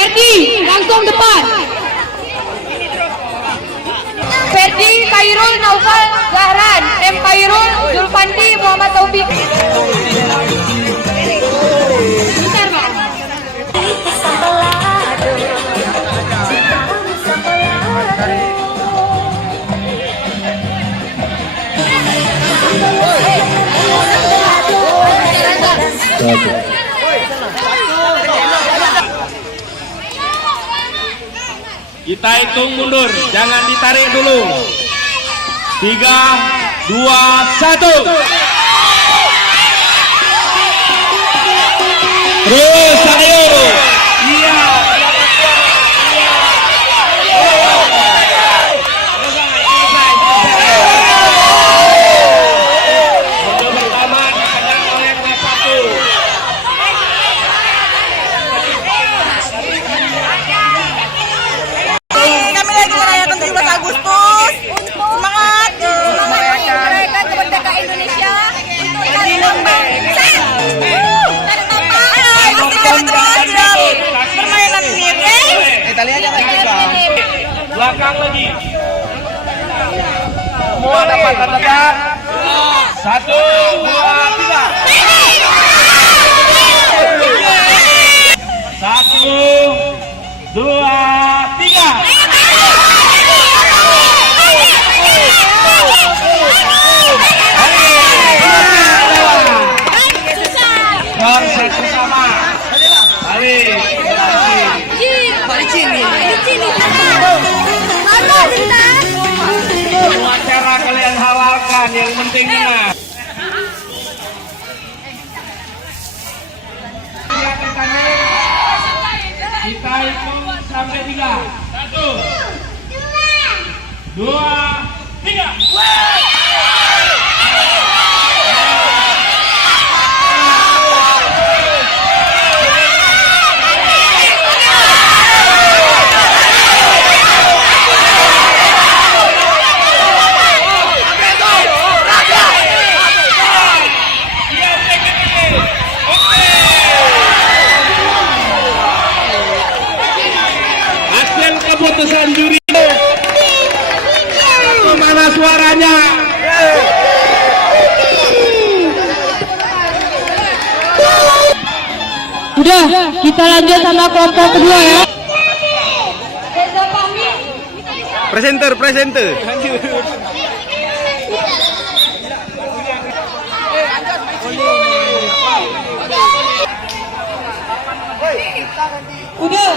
Ferdi, langsung depan. Ferdi, Khairul, Naufal, Zahran, M. Khairul, Zulfandi, Muhammad Taufik. Bentar, Bang. Kita hitung mundur, jangan ditarik dulu. 3, 2, 1. Terus, ayo. Iya. Belakang lagi. Semua dapat tegak. 1, 2, 3. 1, 2, 3. Satu sama. Balik. Semua cara kalian halalkan, yang penting menang. Kita hitung sampai 3. 1, 2, 3. Keputusan juri mana suaranya? Udah, kita lanjut sama kelompok kedua ya. Presenter. Udah.